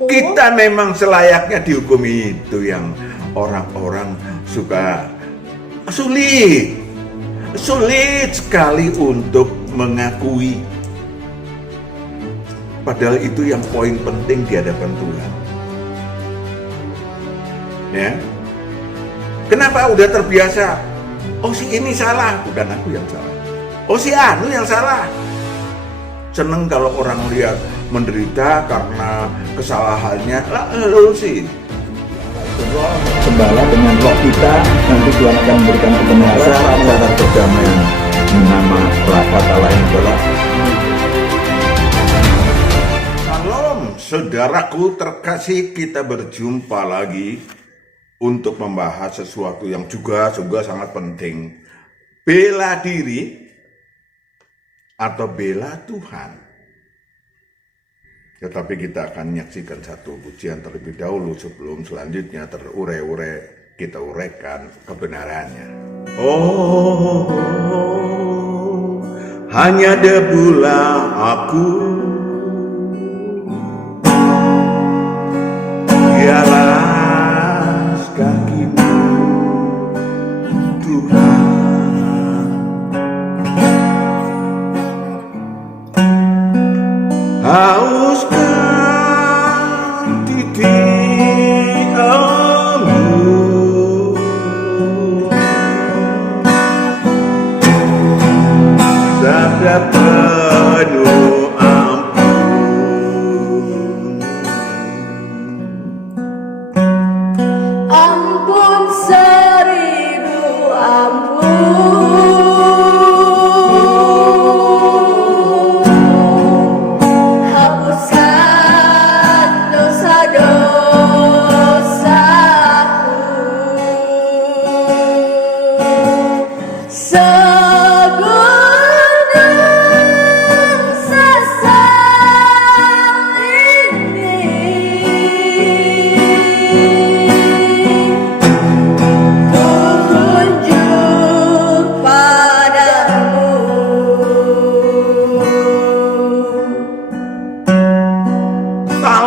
Kita memang selayaknya dihukumi itu yang orang-orang suka sulit sekali untuk mengakui. Padahal itu yang poin penting di hadapan Tuhan. Ya. Kenapa udah terbiasa? Oh si ini salah, bukan aku yang salah. Oh si anu yang salah. Seneng kalau orang lihat menderita karena kesalahannya. Lah lu sih. Gembala dengan roh kita, nanti Tuhan akan memberikan kebenaran cara perdamaian. Nama kata lain adalah Salam saudaraku terkasih, kita berjumpa lagi untuk membahas sesuatu yang juga sangat penting. Bela diri atau bela Tuhan. Tetapi kita akan menyaksikan satu pujian terlebih dahulu sebelum selanjutnya kita uraikan kebenarannya. Oh, hanya debulah aku, dialas kakimu Tuhan. Hauskan titik embun, sabda penuh ampun. Ampun seribu ampun.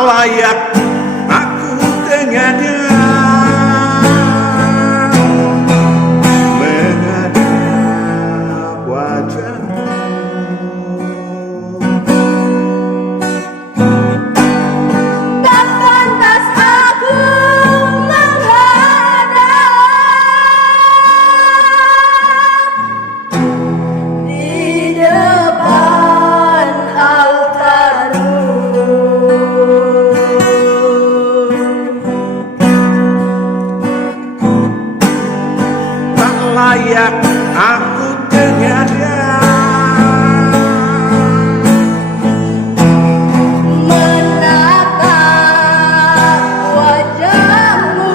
Layak aku dengannya menghadap wajahmu. Tak pantas aku menghadap di depan altar-Mu. Layak aku dengannya menatap wajah-Mu.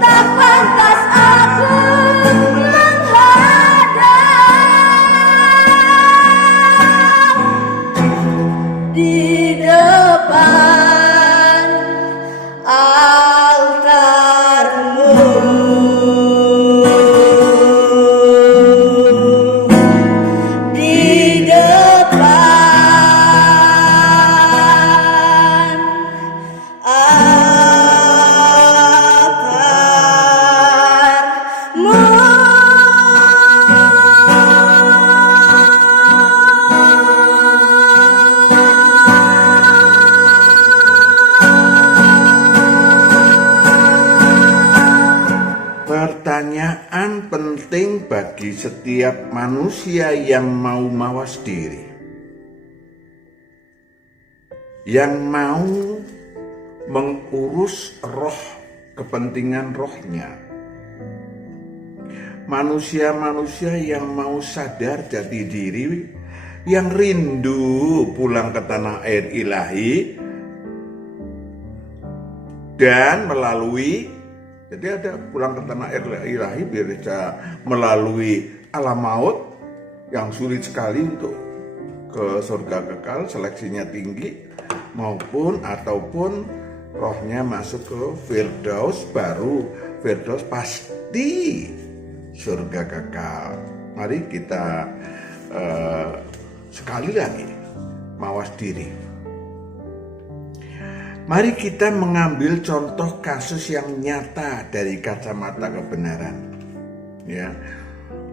Tak pantas aku menghadap di depan altar-Mu. Di depan altar-Mu. Pertanyaan penting bagi setiap manusia yang mau mawas diri, yang mau mengurus roh, kepentingan rohnya. Manusia-manusia yang mau sadar jati diri, yang rindu pulang ke tanah air ilahi, dan melalui, jadi ada pulang ke tanah air ilahi bisa melalui alam maut yang sulit sekali untuk ke surga kekal, seleksinya tinggi, ataupun rohnya masuk ke Firdaus, baru Firdaus pasti surga kekal. Mari kita sekali lagi mawas diri. Mari kita mengambil contoh kasus yang nyata dari kacamata kebenaran. Ya,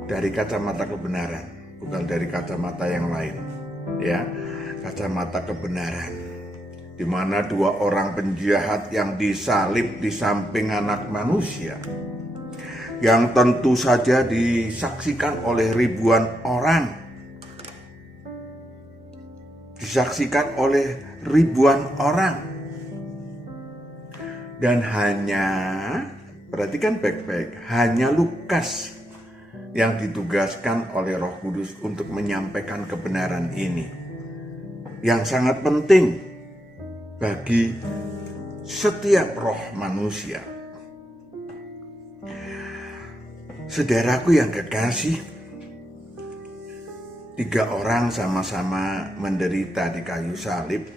dari kacamata kebenaran, bukan dari kacamata yang lain. Ya, kacamata kebenaran. Di mana dua orang penjahat yang disalib di samping Anak Manusia, yang tentu saja disaksikan oleh ribuan orang, disaksikan oleh ribuan orang. Dan hanya, perhatikan baik-baik, hanya Lukas yang ditugaskan oleh Roh Kudus untuk menyampaikan kebenaran ini, yang sangat penting bagi setiap roh manusia. Saudaraku yang kekasih, 3 orang sama-sama menderita di kayu salib,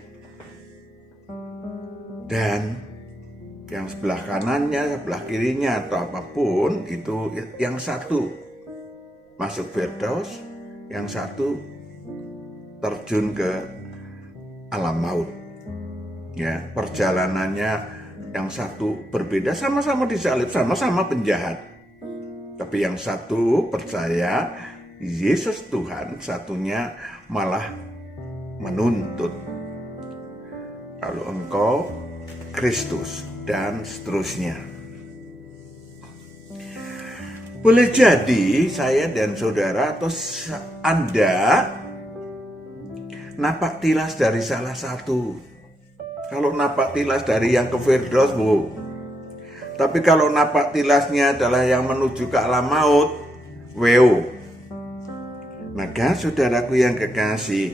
dan yang sebelah kanannya, sebelah kirinya, atau apapun itu, yang satu masuk Firdaus, yang satu terjun ke alam maut. Ya, perjalanannya yang satu berbeda, sama-sama disalib, sama-sama penjahat. Tapi yang satu percaya Yesus Tuhan, satunya malah menuntut, kalau engkau Kristus, dan seterusnya. Boleh jadi saya dan saudara atau Anda napak tilas dari salah satu. Kalau napak tilas dari yang ke Firdaus, Bu. Tapi kalau napak tilasnya adalah yang menuju ke alam maut, weo. Maka saudaraku yang kekasih,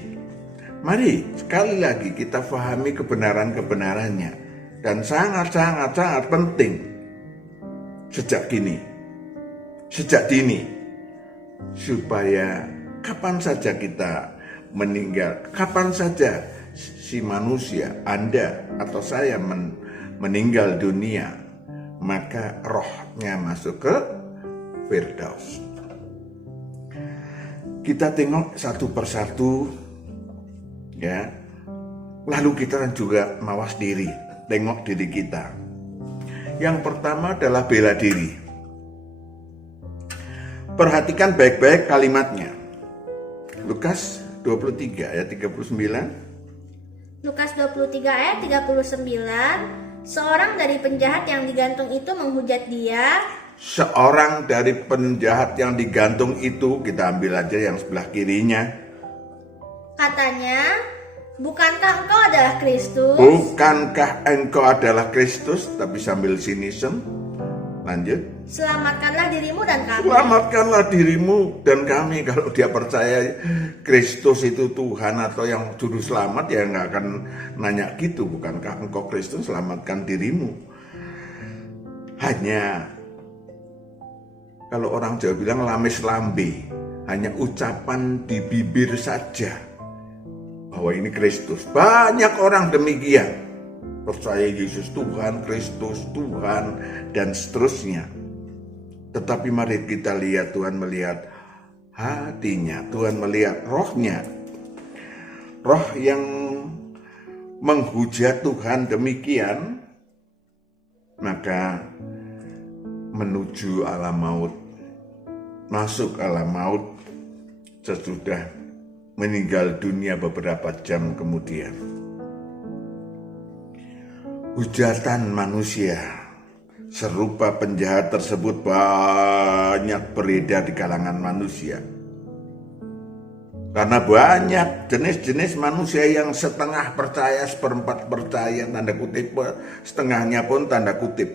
mari sekali lagi kita fahami kebenaran-kebenarannya. Dan sangat penting sejak dini, supaya kapan saja kita meninggal, kapan saja si manusia, Anda atau saya meninggal dunia, maka rohnya masuk ke Firdaus. Kita tengok satu persatu, ya. Lalu kita juga mawas diri. Tengok diri kita. Yang pertama adalah bela diri. Perhatikan baik-baik kalimatnya. Lukas 23 ayat 39. Lukas 23 ayat 39. Seorang dari penjahat yang digantung itu menghujat dia. Seorang dari penjahat yang digantung itu, kita ambil aja yang sebelah kirinya. Katanya, bukankah engkau adalah Kristus? Bukankah engkau adalah Kristus? Tapi sambil sinisem. Lanjut. Selamatkanlah dirimu dan kami. Selamatkanlah dirimu dan kami. Kalau dia percaya Kristus itu Tuhan atau yang juru selamat, ya nggak akan nanya gitu. Bukankah engkau Kristus? Selamatkan dirimu. Hanya, kalau orang Jawa bilang lamis lambe, hanya ucapan di bibir saja bahwa ini Kristus. Banyak orang demikian, percaya Yesus Tuhan, Kristus Tuhan, dan seterusnya. Tetapi mari kita lihat, Tuhan melihat hatinya, Tuhan melihat rohnya. Roh yang menghujat Tuhan demikian, maka menuju alam maut, masuk alam maut sesudah meninggal dunia beberapa jam kemudian. Hujatan manusia serupa penjahat tersebut banyak beredar di kalangan manusia. Karena banyak jenis-jenis manusia yang setengah percaya, seperempat percaya, tanda kutip, setengahnya pun tanda kutip.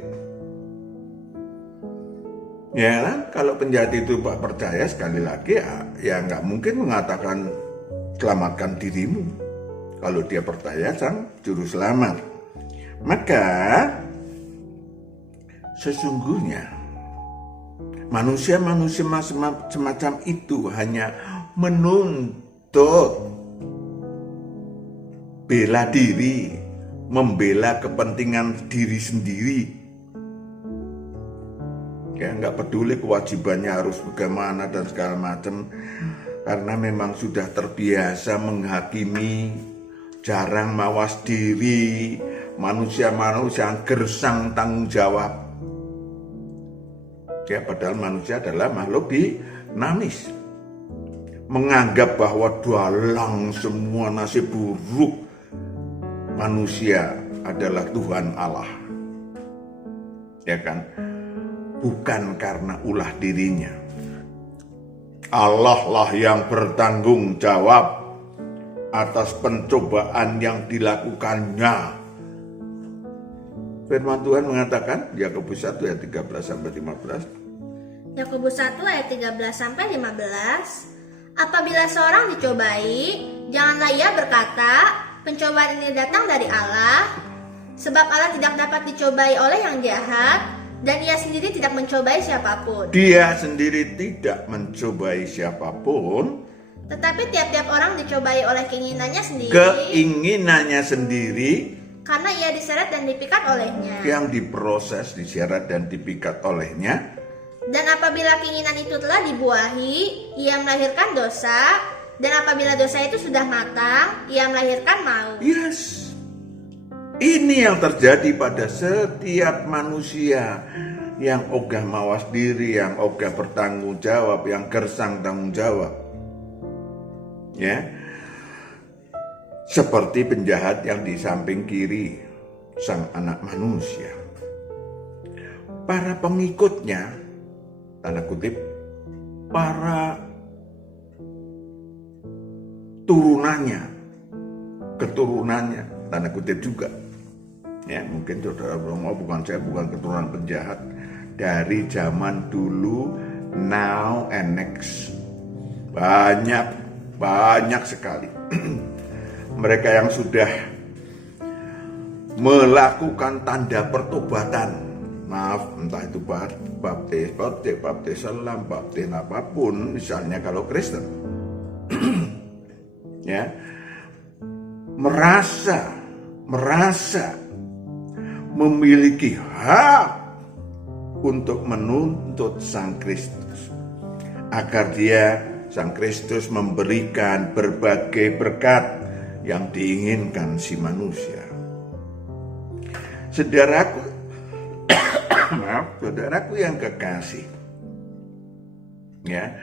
Ya, kalau penjahat itu percaya, sekali lagi ya nggak mungkin mengatakan selamatkan dirimu kalau dia percaya sang juru selamat. Maka sesungguhnya manusia-manusia semacam itu hanya menuntut bela diri, membela kepentingan diri sendiri. Ya, nggak peduli kewajibannya harus bagaimana dan segala macam. karena memang sudah terbiasa menghakimi, jarang mawas diri, manusia-manusia yang gersang tanggung jawab. Ya, padahal manusia adalah makhluk dinamis, menganggap bahwa dalang semua nasib buruk manusia adalah Tuhan Allah. Ya kan? Bukan karena ulah dirinya. Allah lah yang bertanggung jawab atas pencobaan yang dilakukannya. Firman Tuhan mengatakan, Yakobus 1 ayat 13-15. Yakobus 1 ayat 13-15. Apabila seorang dicobai, janganlah ia berkata, pencobaan ini datang dari Allah, sebab Allah tidak dapat dicobai oleh yang jahat, dan ia sendiri tidak mencobai siapapun. Dia sendiri tidak mencobai siapapun, Tetapi tiap-tiap orang dicobai oleh keinginannya sendiri, karena ia diseret dan dipikat olehnya. yang diproses, disyarat dan dipikat olehnya. Dan apabila keinginan itu telah dibuahi, ia melahirkan dosa. Dan apabila dosa itu sudah matang, ia melahirkan maut. Yes. Ini yang terjadi pada setiap manusia yang ogah mawas diri, yang ogah bertanggung jawab, yang gersang tanggung jawab. Ya. Seperti penjahat yang di samping kiri sang anak manusia. Para pengikutnya, tanda kutip, para keturunannya, tanda kutip juga. Ya, mungkin saudara mau bukan saya, bukan keturunan penjahat dari zaman dulu, now and next. Banyak sekali mereka yang sudah melakukan tanda pertobatan. Maaf, entah itu baptis selam, baptis apapun, misalnya kalau Kristen. Ya, merasa memiliki hak untuk menuntut Sang Kristus agar Sang Kristus memberikan berbagai berkat yang diinginkan si manusia. Saudaraku yang kekasih, ya,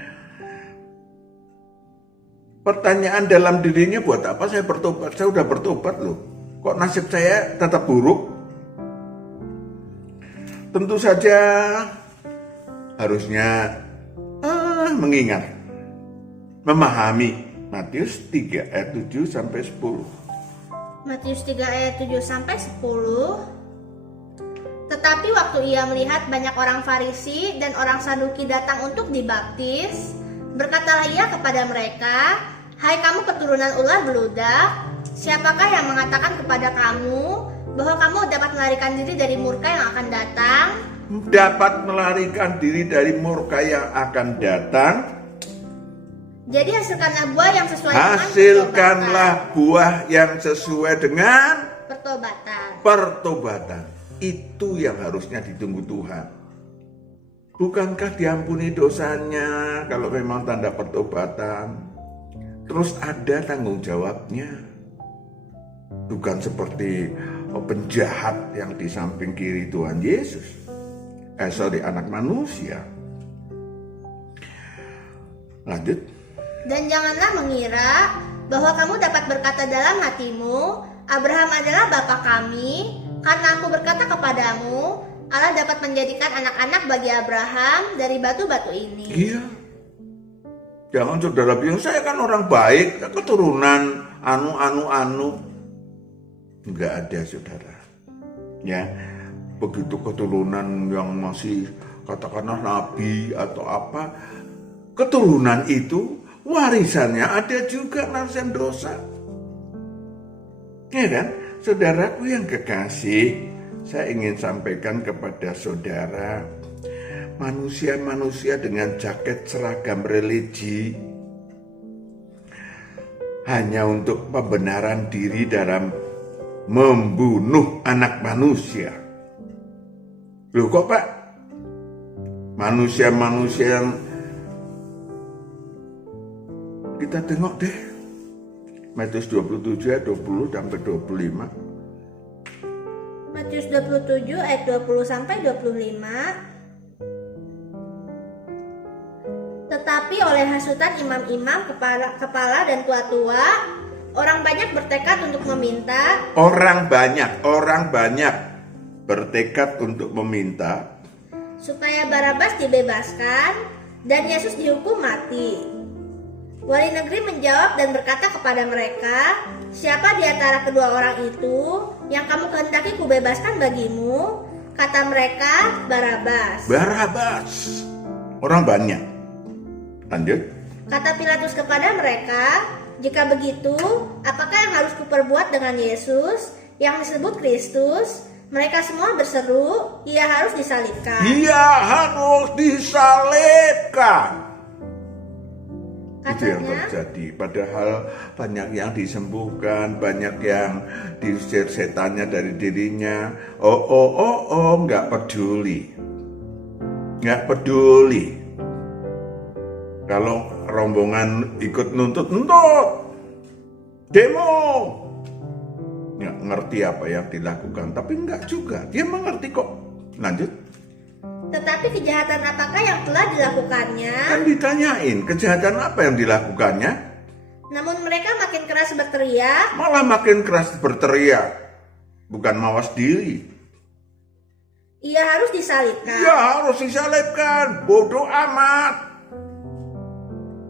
pertanyaan dalam dirinya, buat apa saya bertobat? Saya sudah bertobat loh, kok nasib saya tetap buruk? Tentu saja harusnya mengingat, memahami Matius 3 ayat 7-10. Matius 3 ayat 7-10. Tetapi waktu ia melihat banyak orang Farisi dan orang Saduki datang untuk dibaptis, berkatalah ia kepada mereka, "Hai kamu keturunan ular beludak, siapakah yang mengatakan kepada kamu bahwa kamu dapat melarikan diri dari murka yang akan datang?" Dapat melarikan diri dari murka yang akan datang. Jadi hasilkanlah buah yang sesuai dengan pertobatan. Itu yang harusnya ditunggu Tuhan. Bukankah diampuni dosanya kalau memang tanda pertobatan? Terus ada tanggung jawabnya. Bukan seperti penjahat yang di samping kiri Tuhan Yesus. Anak manusia. Lanjut. Dan janganlah mengira bahwa kamu dapat berkata dalam hatimu, Abraham adalah bapa kami, karena aku berkata kepadamu, Allah dapat menjadikan anak-anak bagi Abraham dari batu-batu ini. Iya. Jangan saudara bilang, saya kan orang baik, keturunan anu. Enggak ada, saudara. Ya, begitu keturunan yang masih katakanlah nabi atau apa, keturunan itu warisannya ada juga narsen dosa. Ya kan? Saudaraku yang kekasih, saya ingin sampaikan kepada saudara, manusia-manusia dengan jaket seragam religi hanya untuk pembenaran diri dalam membunuh anak manusia. Loh kok Pak? Manusia-manusia yang Kita tengok deh Matius 27 ayat 20 sampai 25. Matius 27 ayat 20 sampai 25. Tetapi oleh hasutan imam-imam, kepala dan tua-tua, orang banyak bertekad untuk meminta. Orang banyak bertekad untuk meminta Supaya Barabas dibebaskan dan Yesus dihukum mati. Wali negeri menjawab dan berkata kepada mereka, "Siapa di antara kedua orang itu yang kamu kehendaki kubebaskan bagimu?" Kata mereka, "Barabas." Barabas. Orang banyak. Lanjut. Kata Pilatus kepada mereka, "Jika begitu, apakah yang harus kuperbuat dengan Yesus yang disebut Kristus?" Mereka semua berseru, "Ia harus disalibkan." Dia harus disalibkan. Itu yang Katanya, terjadi. Padahal banyak yang disembuhkan, banyak yang diusir setannya dari dirinya. Nggak peduli. Nggak peduli. Kalau rombongan ikut nuntut, demo. Nggak ngerti apa yang dilakukan, tapi nggak juga. Dia mengerti kok. Lanjut. tetapi kejahatan apakah yang telah dilakukannya? Kan ditanyain, kejahatan apa yang dilakukannya? Namun mereka makin keras berteriak, Malah makin keras berteriak. Bukan mawas diri. "Ia harus disalibkan." Ya harus disalibkan. Bodoh amat.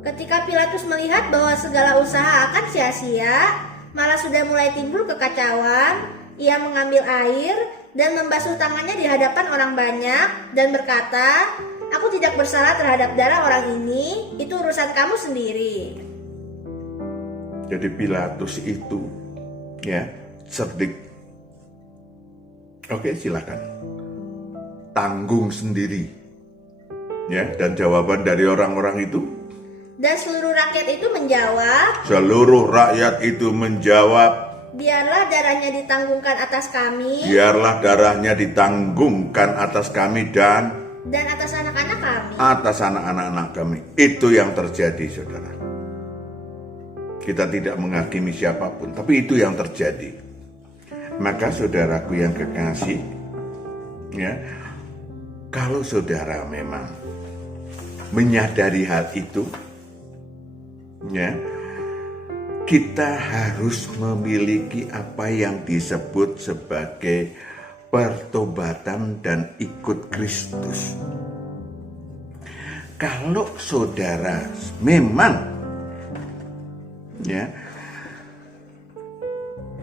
Ketika Pilatus melihat bahwa segala usaha akan sia-sia, malah sudah mulai timbul kekacauan, ia mengambil air dan membasuh tangannya di hadapan orang banyak dan berkata, "Aku tidak bersalah terhadap darah orang ini, itu urusan kamu sendiri." Jadi Pilatus itu ya cerdik. Oke, silakan. Tanggung sendiri. Ya, dan jawaban dari orang-orang itu, Dan seluruh rakyat itu menjawab, seluruh rakyat itu menjawab, "Biarlah darahnya ditanggungkan atas kami biarlah darahnya ditanggungkan atas kami dan atas anak-anak kami." atas anak-anak kami. Itu yang terjadi, saudara. Kita tidak menghakimi siapapun, tapi itu yang terjadi. Maka saudaraku yang kekasih, ya, kalau saudara memang menyadari hal itu, ya, kita harus memiliki apa yang disebut sebagai pertobatan dan ikut Kristus. Kalau saudara memang ya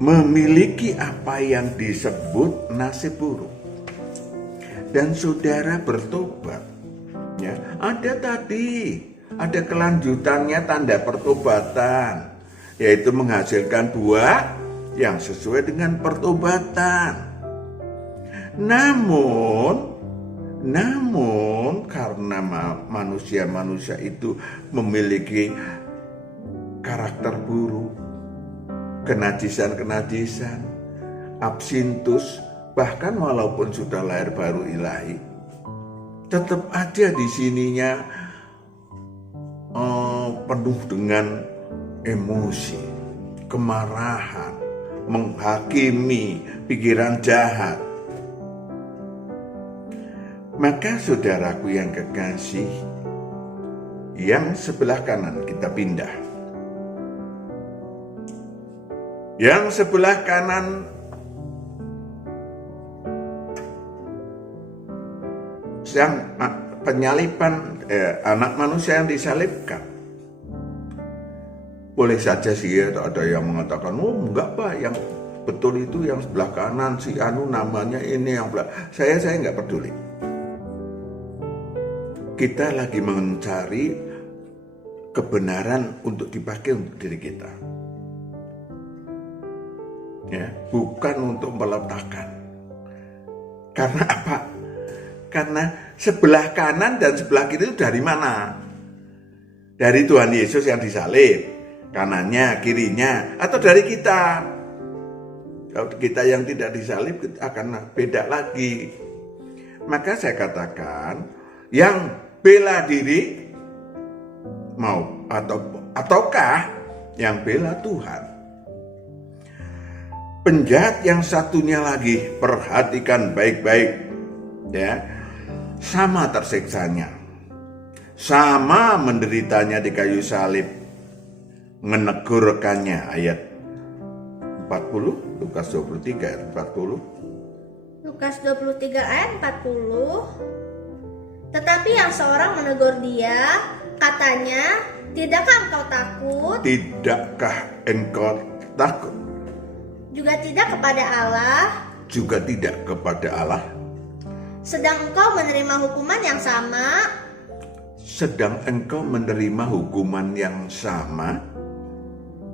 memiliki apa yang disebut nasib buruk dan saudara bertobat, ya, ada kelanjutannya tanda pertobatan, yaitu menghasilkan buah yang sesuai dengan pertobatan. Namun karena manusia itu memiliki karakter buruk, kenajisan, absintus, bahkan walaupun sudah lahir baru ilahi, tetap aja di sininya penuh dengan emosi, kemarahan, menghakimi, pikiran jahat. Maka saudaraku yang kekasih, yang sebelah kanan kita pindah. Yang sebelah kanan yang penyaliban anak manusia yang disalibkan. Boleh saja sih ada yang mengatakan, "Oh enggak Pak, yang betul itu yang sebelah kanan, si anu namanya ini yang belah." Saya enggak peduli. Kita lagi mencari kebenaran untuk dipakai untuk diri kita. Ya, bukan untuk meletakkan. Karena apa? Karena sebelah kanan dan sebelah kiri itu dari mana? Dari Tuhan Yesus yang disalib, kanannya, kirinya, atau dari kita? Kalau kita yang tidak disalib akan beda lagi. Maka saya katakan, yang bela diri mau atau ataukah yang bela Tuhan? Penjahat yang satunya lagi, perhatikan baik-baik, ya, sama tersiksanya, sama menderitanya di kayu salib, menegurkannya. Ayat 40, Lukas 23 ayat 40. Lukas 23 ayat 40. Tetapi yang seorang menegur dia, katanya, tidakkah engkau takut? Tidakkah engkau takut? Juga tidak kepada Allah? Juga tidak kepada Allah. Sedang engkau menerima hukuman yang sama? Sedang engkau menerima hukuman yang sama.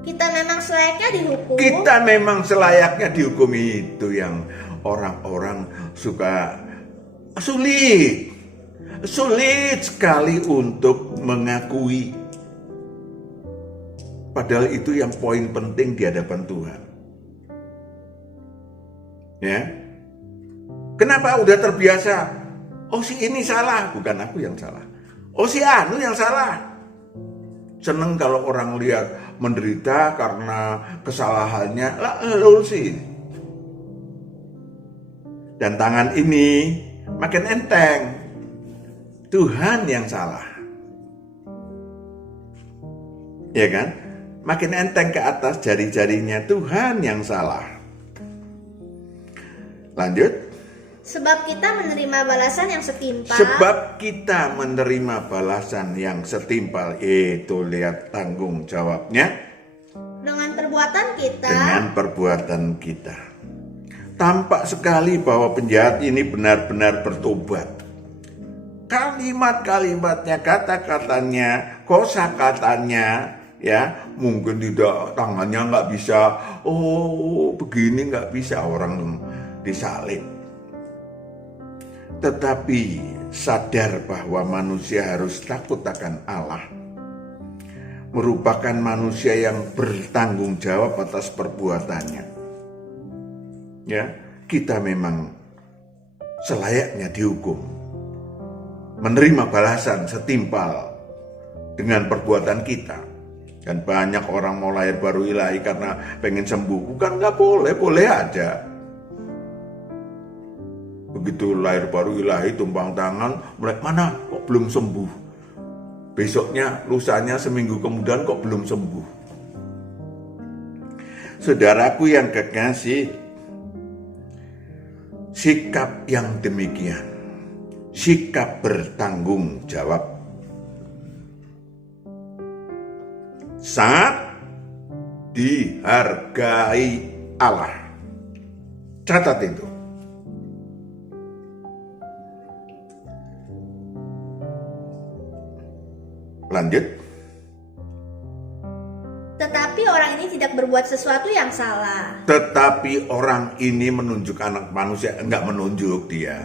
Kita memang selayaknya dihukum. Kita memang selayaknya dihukum. Itu yang orang-orang suka sulit sekali untuk mengakui. Padahal itu yang poin penting di hadapan Tuhan. Ya, kenapa udah terbiasa? Oh, si ini salah, bukan aku yang salah. Oh, si anu yang salah. Seneng kalau orang lihat menderita karena kesalahannya, lah lu sih. Dan tangan ini makin enteng. Tuhan yang salah. Ya kan? Makin enteng ke atas jari-jarinya, Tuhan yang salah. Lanjut. Sebab kita menerima balasan yang setimpal. Sebab kita menerima balasan yang setimpal. Itu lihat tanggung jawabnya. Dengan perbuatan kita. Dengan perbuatan kita. Tampak sekali bahwa penjahat ini benar-benar bertobat. Kalimat-kalimatnya, kata-katanya, kosakatanya, ya mungkin tidak, tangannya nggak bisa. Oh, begini nggak bisa orang disalib. Tetapi sadar bahwa manusia harus takut akan Allah, merupakan manusia yang bertanggung jawab atas perbuatannya. Ya, kita memang selayaknya dihukum, menerima balasan setimpal dengan perbuatan kita. Dan banyak orang mau lahir baru ilahi karena pengen sembuh. Bukan nggak boleh, boleh aja. Begitu lahir baru ilahi, tumpang tangan, mulai mana kok belum sembuh. Besoknya, lusanya, seminggu kemudian kok belum sembuh. Saudaraku yang kekasih, sikap yang demikian, sikap bertanggung jawab, sangat dihargai Allah. Catat itu. Lanjut. Tetapi orang ini tidak berbuat sesuatu yang salah. Tetapi orang ini menunjuk anak manusia, enggak menunjuk dia.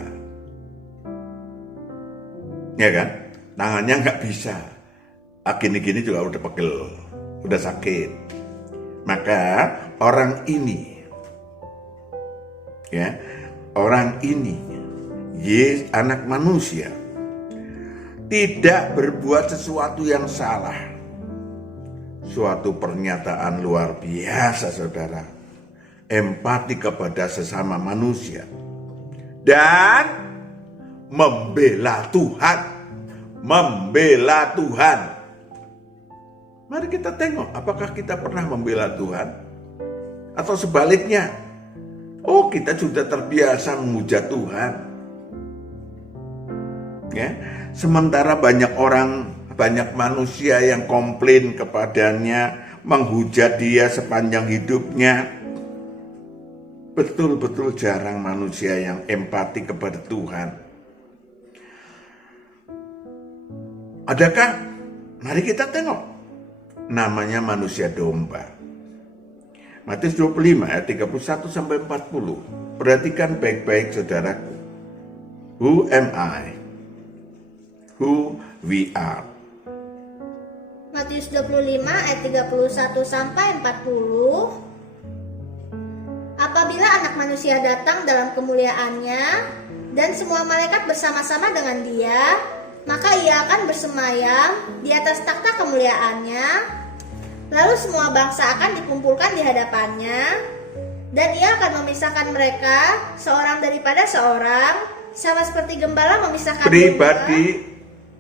Ya kan? Tangannya enggak bisa. Gini-gini juga udah pegel, udah sakit. Maka orang ini, ya, orang ini, Yesus anak manusia, tidak berbuat sesuatu yang salah. Suatu pernyataan luar biasa, saudara. Empati kepada sesama manusia. Dan membela Tuhan. Membela Tuhan. Mari kita tengok, apakah kita pernah membela Tuhan? Atau sebaliknya, oh kita sudah terbiasa menghujat Tuhan. Ya, sementara banyak orang, banyak manusia yang komplain kepadanya, menghujat dia sepanjang hidupnya. Betul-betul jarang manusia yang empati kepada Tuhan. Adakah? Mari kita tengok. Namanya manusia domba. Matius 25 ayat 31 sampai 40. Perhatikan baik-baik, saudaraku. Who am I? Who we are. Matius 25 ayat 31 sampai 40. Apabila anak manusia datang dalam kemuliaannya dan semua malaikat bersama-sama dengan dia, maka ia akan bersemayam di atas takhta kemuliaannya Lalu semua bangsa akan dikumpulkan di hadapannya, dan ia akan memisahkan mereka seorang daripada seorang, sama seperti gembala memisahkan Pribadi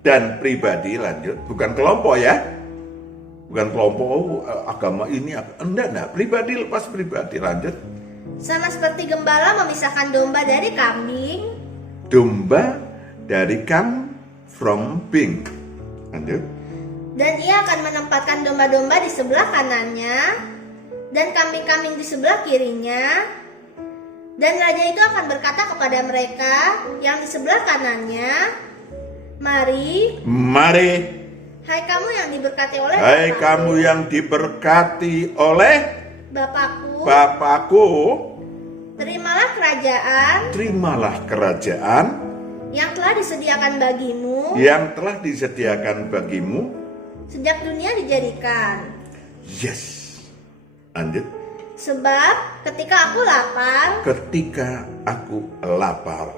dan pribadi, lanjut, bukan kelompok ya. Bukan kelompok agama ini, enggak, pribadi lepas pribadi, lanjut. sama seperti gembala memisahkan domba dari kambing, Domba dari kambing, lanjut. dan ia akan menempatkan domba-domba di sebelah kanannya dan kambing-kambing di sebelah kirinya. Dan raja itu akan berkata kepada mereka yang di sebelah kanannya, Mari, hai kamu yang diberkati oleh Hai Bapakku, kamu yang diberkati oleh Bapakku, terimalah kerajaan terimalah kerajaan yang telah disediakan bagimu yang telah disediakan bagimu. sejak dunia dijadikan. Yes. Lanjut. Sebab ketika aku lapar, Ketika aku lapar,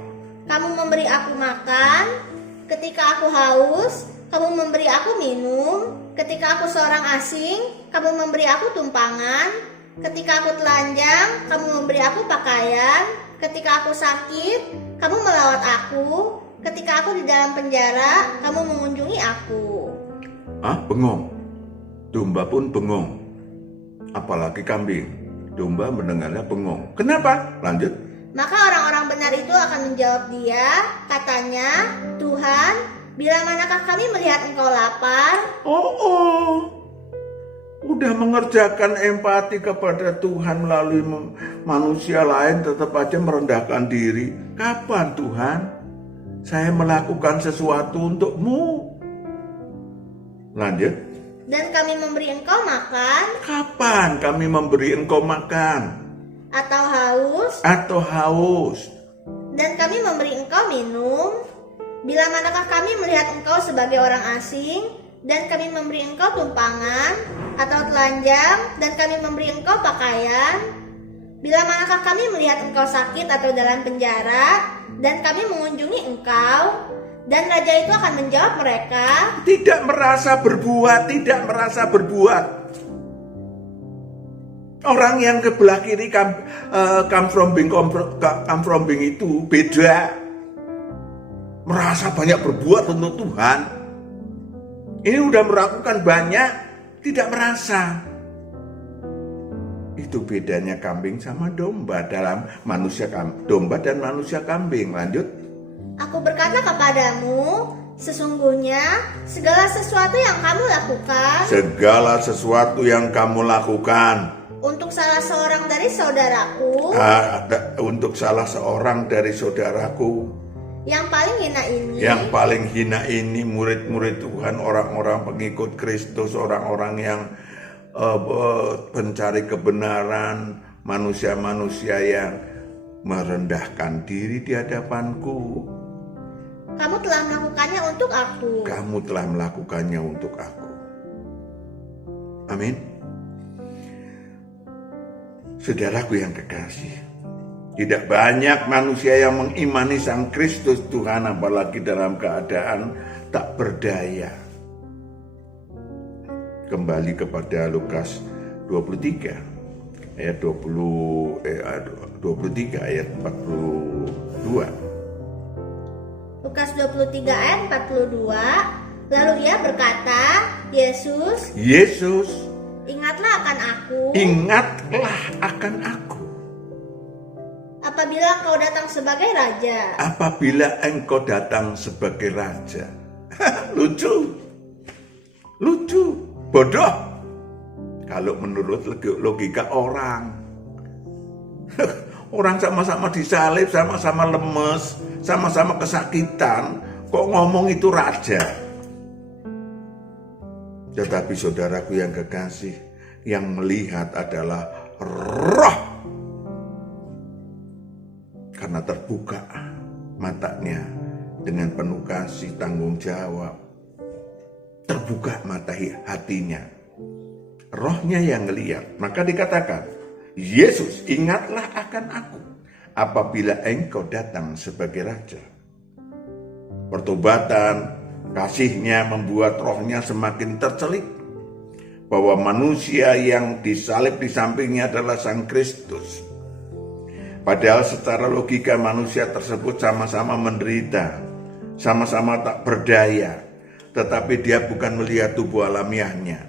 kamu memberi aku makan. Ketika aku haus, kamu memberi aku minum. Ketika aku seorang asing, kamu memberi aku tumpangan. Ketika aku telanjang, kamu memberi aku pakaian. Ketika aku sakit, kamu melawat aku. Ketika aku di dalam penjara, kamu mengunjungi aku. bengong. Domba pun bengong. Apalagi kambing. Domba mendengarnya bengong. Kenapa? Lanjut. Maka orang-orang benar itu akan menjawab dia, katanya, Tuhan, bila manakah kami melihat engkau lapar? Udah mengerjakan empati kepada Tuhan melalui manusia lain, tetap aja merendahkan diri. Kapan Tuhan saya melakukan sesuatu untukmu? Lanjut. Dan kami memberi engkau makan, Kapan kami memberi engkau makan atau haus, dan kami memberi engkau minum? Bila manakah kami melihat engkau sebagai orang asing, dan kami memberi engkau tumpangan, atau telanjang, dan kami memberi engkau pakaian? Bila manakah kami melihat engkau sakit atau dalam penjara, dan kami mengunjungi engkau? Dan raja itu akan menjawab mereka, Tidak merasa berbuat. Orang yang ke belah kiri come from being itu beda. Merasa banyak berbuat untuk Tuhan. Ini udah melakukan banyak, tidak merasa. Itu bedanya kambing sama domba dalam domba dan manusia kambing. Lanjut. Aku berkata kepadamu, sesungguhnya segala sesuatu yang kamu lakukan untuk salah seorang dari saudaraku yang paling hina ini, murid-murid Tuhan, orang-orang pengikut Kristus, orang-orang yang pencari kebenaran, manusia-manusia yang merendahkan diri di hadapanku. Kamu telah melakukannya untuk aku. Amin. Saudaraku yang kekasih, tidak banyak manusia yang mengimani Sang Kristus Tuhan, apalagi dalam keadaan tak berdaya. Kembali kepada Lukas 23 ayat 23 ayat 42. Lukas 23 ayat 42. Lalu ia berkata, Yesus, ingatlah akan aku apabila engkau datang sebagai raja. Lucu, bodoh kalau menurut logika orang. Orang sama-sama disalib, sama-sama lemes, sama-sama kesakitan, kok ngomong itu raja. Tetapi saudaraku yang kekasih, yang melihat adalah Roh. Karena terbuka matanya dengan penuh kasih, tanggung jawab. Terbuka mata hatinya. Rohnya yang ngelihat. Maka dikatakan, Yesus, ingatlah akan aku apabila engkau datang sebagai raja. Pertobatan, kasihnya membuat rohnya semakin tercelik. bahwa manusia yang disalib di sampingnya adalah Sang Kristus. Padahal secara logika manusia tersebut sama-sama menderita, sama-sama tak berdaya, tetapi dia bukan melihat tubuh alamiahnya,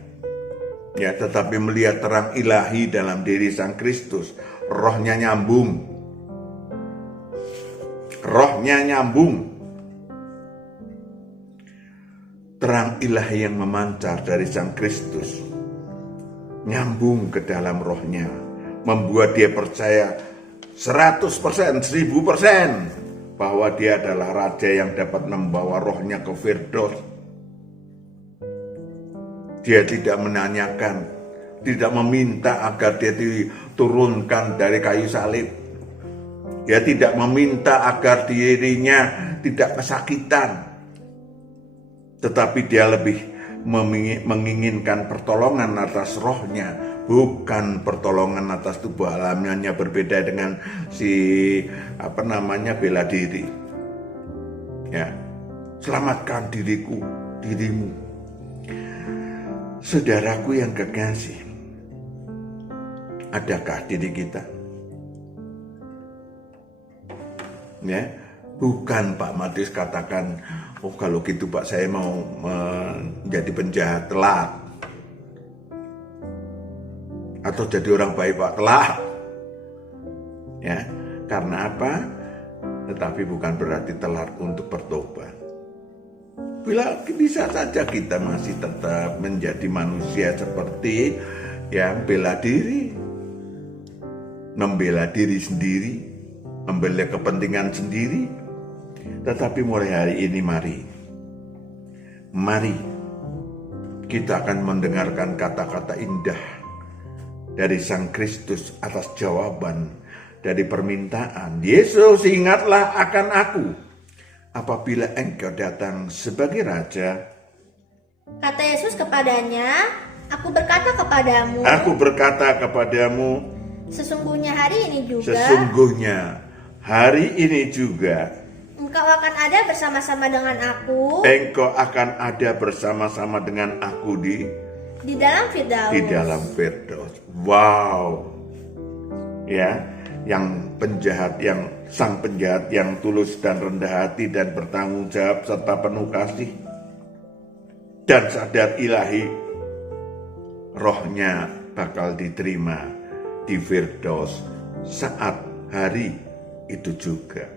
ya, tetapi melihat terang ilahi dalam diri Sang Kristus. Rohnya nyambung, terang ilahi yang memancar dari Sang Kristus nyambung ke dalam rohnya, membuat dia percaya 100%, 1000% bahwa dia adalah raja yang dapat membawa rohnya ke Firdaus. Dia tidak menanyakan, tidak meminta agar dia diturunkan dari kayu salib. Dia tidak meminta agar dirinya tidak kesakitan, tetapi dia lebih menginginkan pertolongan atas rohnya, bukan pertolongan atas tubuh alamiahnya. Berbeda dengan bela diri. Ya, selamatkan dirimu. Saudaraku yang kekasih, adakah diri kita? Ya, bukan Pak Matius katakan, oh kalau gitu Pak saya mau menjadi penjahat, telat. Atau jadi orang baik Pak, telat. Ya, karena apa? Tetapi bukan berarti telat untuk bertobat. Bila bisa saja kita masih tetap menjadi manusia seperti yang bela diri, membela diri sendiri, membela kepentingan sendiri. Tetapi mulai hari ini mari kita akan mendengarkan kata-kata indah dari Sang Kristus atas jawaban dari permintaan. Yesus, ingatlah akan aku apabila engkau datang sebagai raja. Kata Yesus kepadanya, aku berkata kepadamu, sesungguhnya hari ini juga engkau akan ada bersama-sama dengan aku di dalam Firdaus. Wow. Ya, sang penjahat yang tulus dan rendah hati dan bertanggung jawab serta penuh kasih dan sadar ilahi, rohnya bakal diterima di Firdaus saat hari itu juga.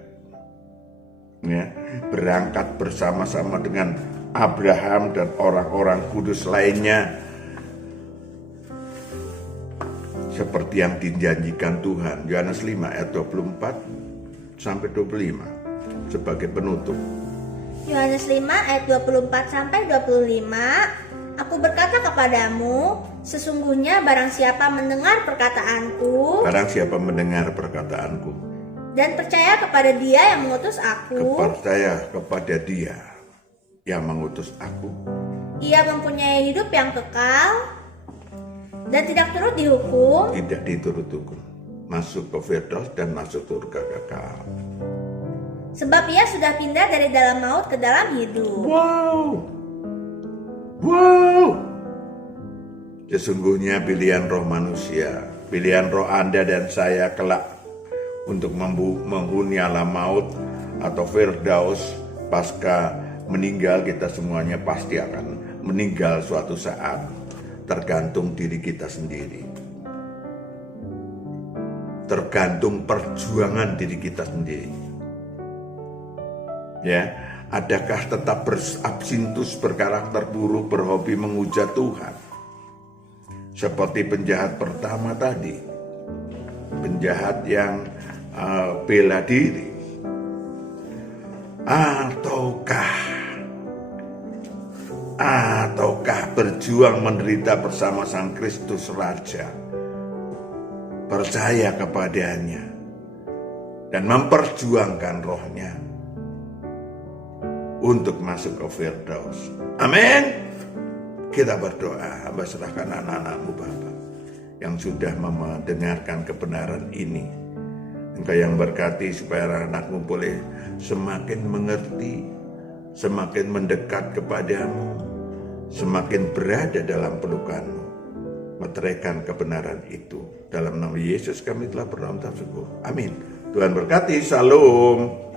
Ya, berangkat bersama-sama dengan Abraham dan orang-orang kudus lainnya, seperti yang dijanjikan Tuhan. Yohanes 5 ayat 24 sampai 25 sebagai penutup. Yohanes 5 ayat 24 sampai 25, aku berkata kepadamu, sesungguhnya barang siapa mendengar perkataanku dan percaya kepada Dia yang mengutus aku, ia mempunyai hidup yang kekal dan tidak turut dihukum, masuk ke Firdaus dan masuk surga kekal. Sebab ia sudah pindah dari dalam maut ke dalam hidup. Wow. Sesungguhnya pilihan roh manusia, pilihan roh Anda dan saya kelak untuk menghuni alam maut atau Firdaus pasca meninggal. Kita semuanya pasti akan meninggal suatu saat, tergantung diri kita sendiri, tergantung perjuangan diri kita sendiri. Ya, adakah tetap berabsintus, berkarakter buruk, berhobi menghujat Tuhan seperti penjahat pertama tadi, penjahat yang bela diri, ataukah berjuang menderita bersama Sang Kristus Raja, percaya kepadanya dan memperjuangkan rohnya untuk masuk ke Firdaus. Amin. Kita berdoa, hamba serahkan anak-anakmu Bapa yang sudah mendengarkan kebenaran ini. Engkau yang berkati supaya anakmu boleh semakin mengerti, semakin mendekat kepadamu, semakin berada dalam pelukanmu. meteraikan kebenaran itu. Dalam nama Yesus kami telah berdoa minta syukur. Amin. Tuhan berkati. Shalom.